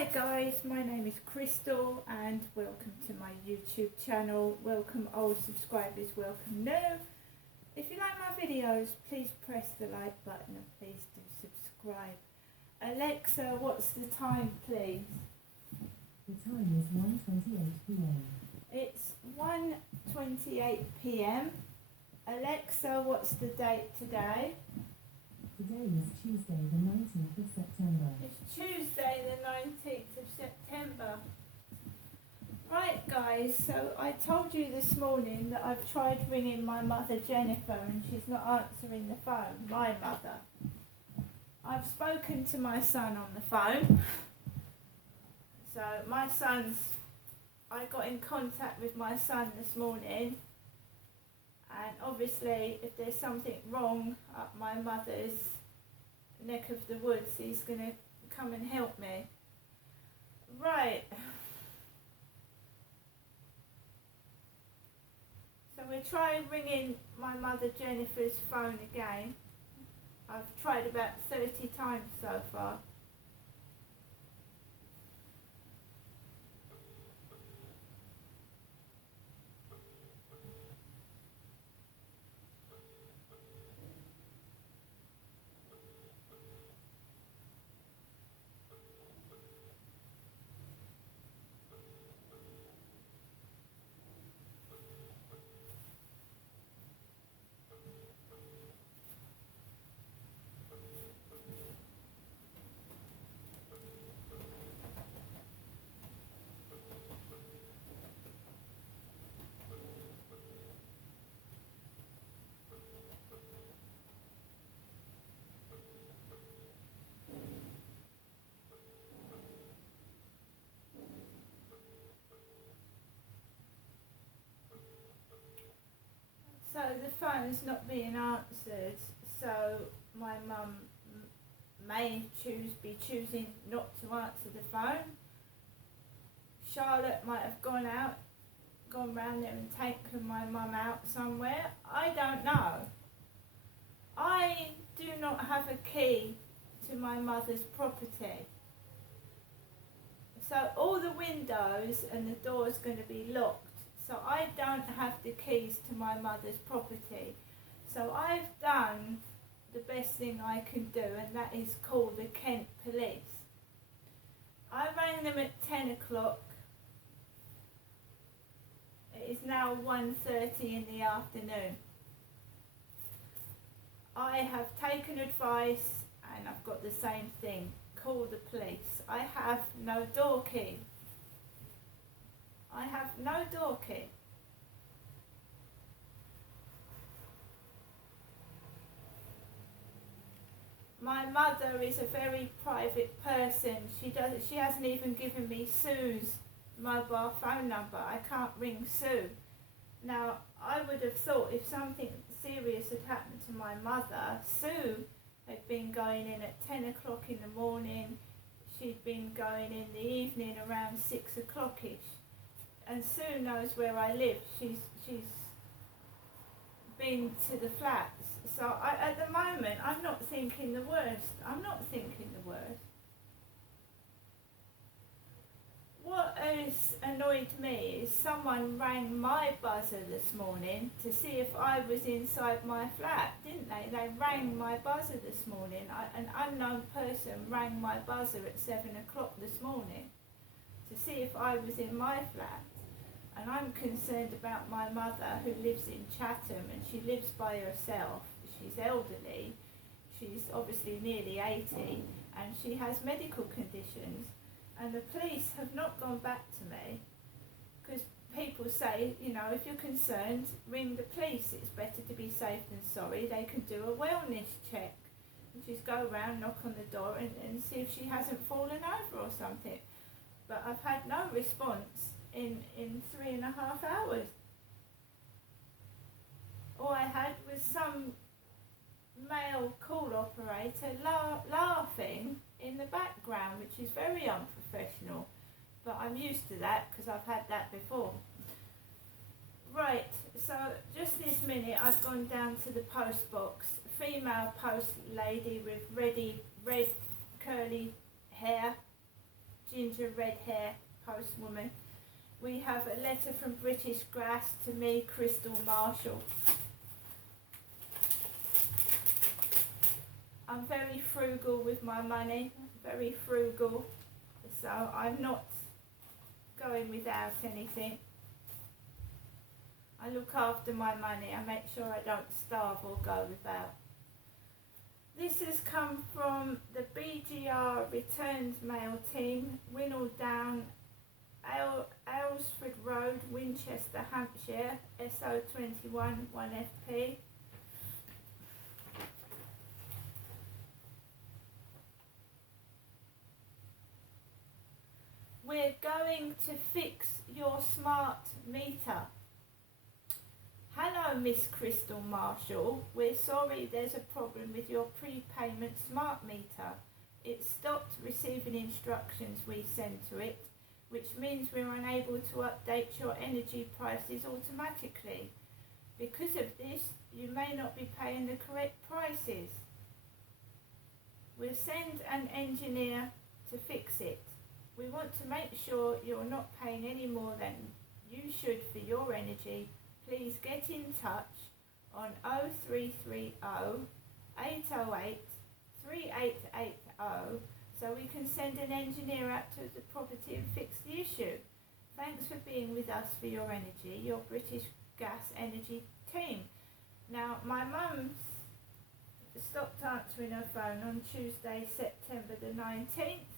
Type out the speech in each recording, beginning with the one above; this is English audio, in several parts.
Hi guys, my name is Crystal and welcome to my YouTube channel. Welcome old subscribers, welcome new. If you like my videos, please press the like button and please do subscribe. Alexa, what's the time please? The time is 1:28 p.m. It's 1:28 p.m. Alexa, what's the date today? Today is Tuesday, the 19th of September. It's Tuesday the 19th of September. Right guys, so I told you this morning that I've tried ringing my mother Jennifer and she's not answering the phone, my mother. I've spoken to my son on the phone. So I got in contact with my son this morning, and obviously if there's something wrong up my mother's neck of the woods, he's going to come and help me. Right. So we're trying ringing my mother Jennifer's phone again. I've tried about 30 times so far. So the phone's not being answered, so my mum may be choosing not to answer the phone. Charlotte might have gone round there and taken my mum out somewhere. I don't know. I do not have a key to my mother's property. So all the windows and the door's going to be locked. So I don't have the keys to my mother's property. So I've done the best thing I can do, and that is call the Kent police. I rang them at 10 o'clock. It is now 1:30 in the afternoon. I have taken advice and I've got the same thing. Call the police. I have no door key. I have no door key. My mother is a very private person. She hasn't even given me Sue's mobile phone number. I can't ring Sue. Now, I would have thought if something serious had happened to my mother, Sue had been going in at 10 o'clock in the morning. She'd been going in the evening around 6 o'clock-ish. And Sue knows where I live. She's been to the flats. So at the moment, I'm not thinking the worst. I'm not thinking the worst. What has annoyed me is someone rang my buzzer this morning to see if I was inside my flat, didn't they? They rang my buzzer this morning. An unknown person rang my buzzer at 7 o'clock this morning to see if I was in my flat. And I'm concerned about my mother, who lives in Chatham, and she lives by herself. She's elderly. She's obviously nearly 80, and she has medical conditions. And the police have not gone back to me, because people say, you know, if you're concerned, ring the police. It's better to be safe than sorry. They can do a wellness check. And just go around, knock on the door and see if she hasn't fallen over or something. But I've had no response in 3.5 hours. All I had was some male call operator laughing in the background, which is very unprofessional, but I'm used to that because I've had that before. Right, so just this minute I've gone down to the post box. Female post lady with red curly hair, ginger red hair postwoman. We have a letter from British Gas to me, Crystal Marshall. I'm very frugal with my money, very frugal, so I'm not going without anything. I look after my money, I make sure I don't starve or go without. This has come from the BGR Returns Mail Team, Winnell Down, Aylesford Road, Winchester, Hampshire, SO21 1FP. We're going to fix your smart meter. Hello, Miss Crystal Marshall. We're sorry there's a problem with your prepayment smart meter. It stopped receiving instructions we send to it, which means we're unable to update your energy prices automatically. Because of this, you may not be paying the correct prices. We'll send an engineer to fix it. We want to make sure you're not paying any more than you should for your energy. Please get in touch on 0330 808 3880 so we can send an engineer out to the property and fix the issue. Thanks for being with us for your energy, your British Gas Energy team. Now, my mum's stopped answering her phone on Tuesday, September the 19th.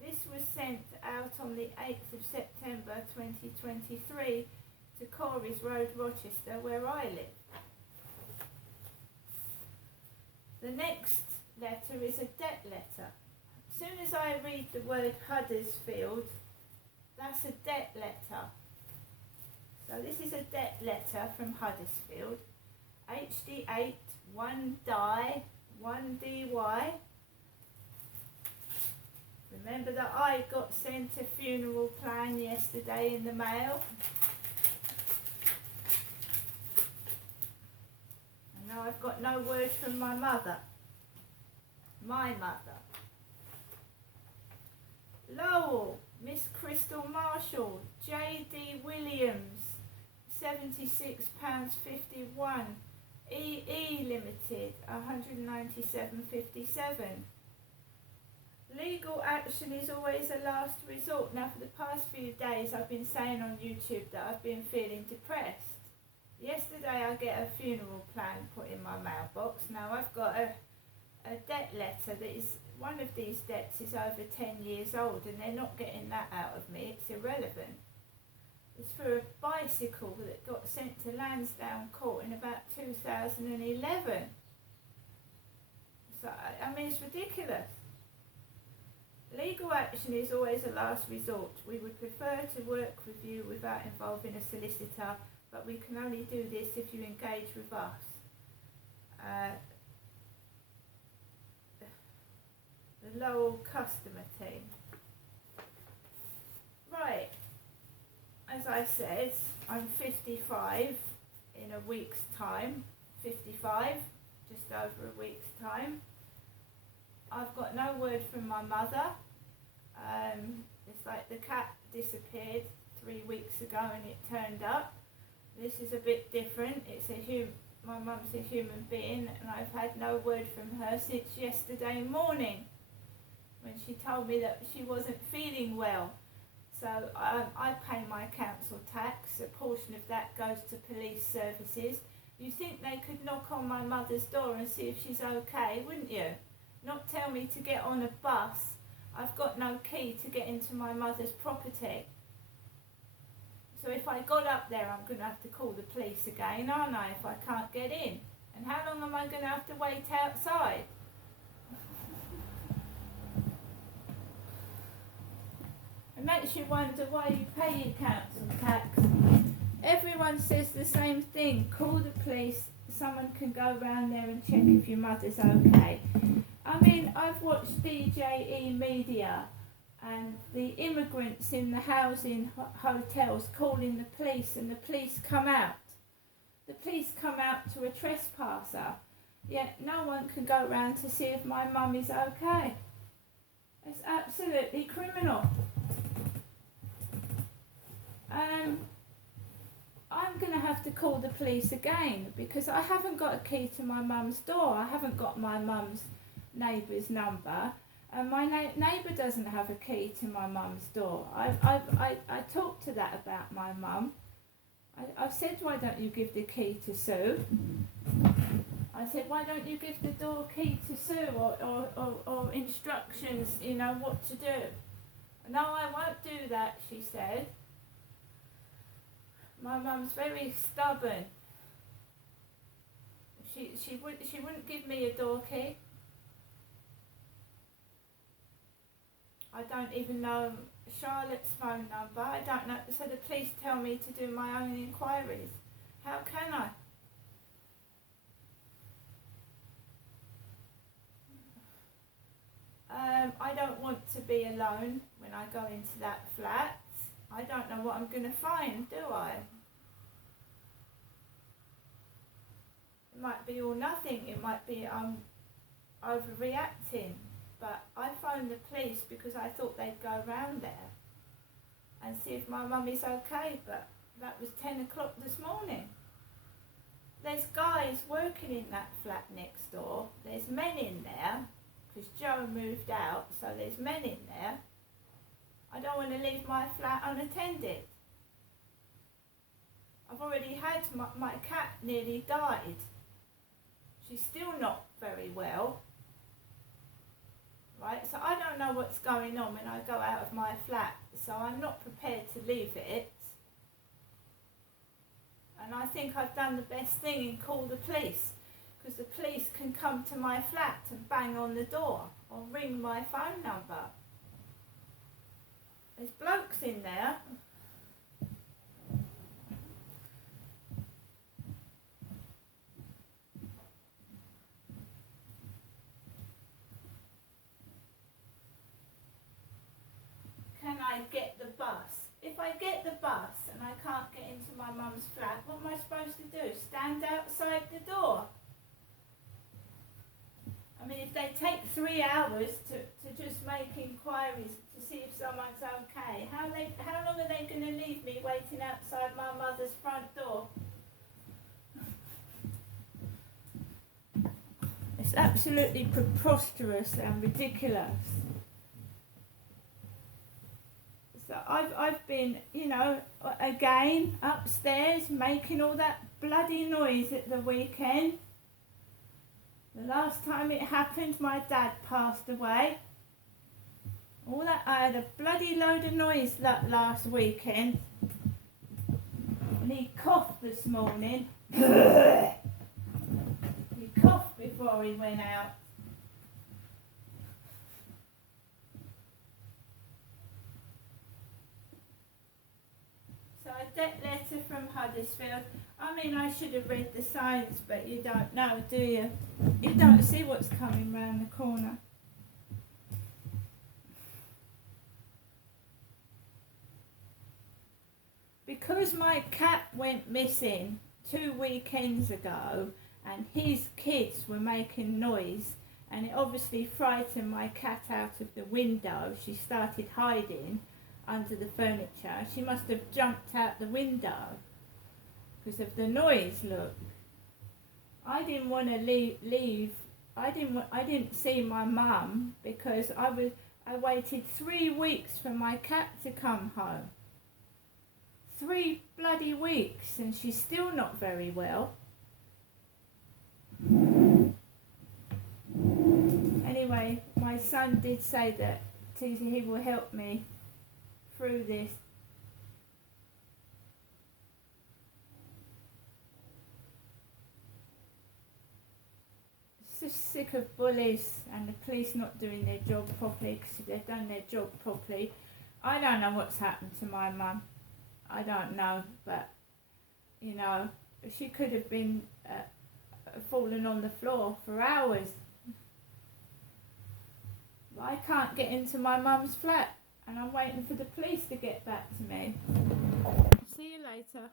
This was sent out on the 8th of September 2023 to Corey's Road, Rochester, where I live. The next letter is a debt letter. As soon as I read the word Huddersfield, that's a debt letter. So this is a debt letter from Huddersfield. HD8 1 die 1 DY. Remember that I got sent a funeral plan yesterday in the mail. And now I've got no word from my mother. My mother. Lowell, Miss Crystal Marshall, J.D. Williams, £76.51. EE Limited, 197.57. Legal action is always a last resort. Now, for the past few days, I've been saying on YouTube that I've been feeling depressed. Yesterday, I get a funeral plan put in my mailbox. Now, I've got a debt letter that is, one of these debts is over 10 years old, and they're not getting that out of me. It's irrelevant. It's for a bicycle that got sent to Lansdowne Court in about 2011. So, I mean, it's ridiculous. Legal action is always a last resort. We would prefer to work with you without involving a solicitor, but we can only do this if you engage with us. The Lowell customer team. Right, as I said, I'm 55 in a week's time. 55, just over a week's time. I've got no word from my mother. It's like the cat disappeared 3 weeks ago and it turned up. This is a bit different. My mum's a human being, and I've had no word from her since yesterday morning when she told me that she wasn't feeling well. So I pay my council tax. A portion of that goes to police services. You think they could knock on my mother's door and see if she's okay, wouldn't you? Not tell me to get on a bus. I've got no key to get into my mother's property. So if I got up there, I'm going to have to call the police again, aren't I, if I can't get in? And how long am I going to have to wait outside? It makes you wonder why you pay your council tax. Everyone says the same thing. Call the police. Someone can go around there and check if your mother's okay. I mean, I've watched DJE Media and the immigrants in the housing hotels calling the police, and the police come out. The police come out to a trespasser, yet no one can go round to see if my mum is okay. It's absolutely criminal. I'm going to have to call the police again because I haven't got a key to my mum's door. I haven't got my mum's neighbour's number, and my neighbour doesn't have a key to my mum's door. I talked to that about my mum. I said, why don't you give the key to Sue? I said, why don't you give the door key to Sue or instructions, you know, what to do? No, I won't do that, she said. My mum's very stubborn. She wouldn't give me a door key. I don't even know Charlotte's phone number. I don't know. So the police tell me to do my own inquiries. How can I? I don't want to be alone when I go into that flat. I don't know what I'm going to find, do I? It might be all nothing. It might be I'm overreacting. But I phoned the police because I thought they'd go round there and see if my mum is okay. But that was 10 o'clock this morning. There's guys working in that flat next door. There's men in there because Joe moved out, so there's men in there. I don't want to leave my flat unattended. I've already had my cat nearly died. She's still not very well. Right, so I don't know what's going on when I go out of my flat, so I'm not prepared to leave it. And I think I've done the best thing and call the police, because the police can come to my flat and bang on the door or ring my phone number. There's blokes in there. Can I get the bus? If I get the bus and I can't get into my mum's flat, what am I supposed to do? Stand outside the door? I mean, if they take 3 hours to just make inquiries to see if someone's okay, how long are they going to leave me waiting outside my mother's front door? It's absolutely preposterous and ridiculous. So I've been, you know, again upstairs making all that bloody noise at the weekend. The last time it happened, my dad passed away. All that, I had a bloody load of noise that last weekend. And he coughed this morning. He coughed before he went out. So a debt letter from Huddersfield. I mean, I should have read the signs, but you don't know, do you? You don't see what's coming round the corner. Because my cat went missing 2 weekends ago and his kids were making noise and it obviously frightened my cat out of the window, she started hiding under the furniture. She must have jumped out the window because of the noise. Look, I didn't want to leave. I didn't see my mum because I waited 3 weeks for my cat to come home. 3 bloody weeks, and she's still not very well. Anyway, my son did say that he will help me through this. Just sick of bullies and the police not doing their job properly, because if they've done their job properly, I don't know what's happened to my mum. I don't know, but you know, she could have been falling on the floor for hours. But I can't get into my mum's flat and I'm waiting for the police to get back to me. See you later.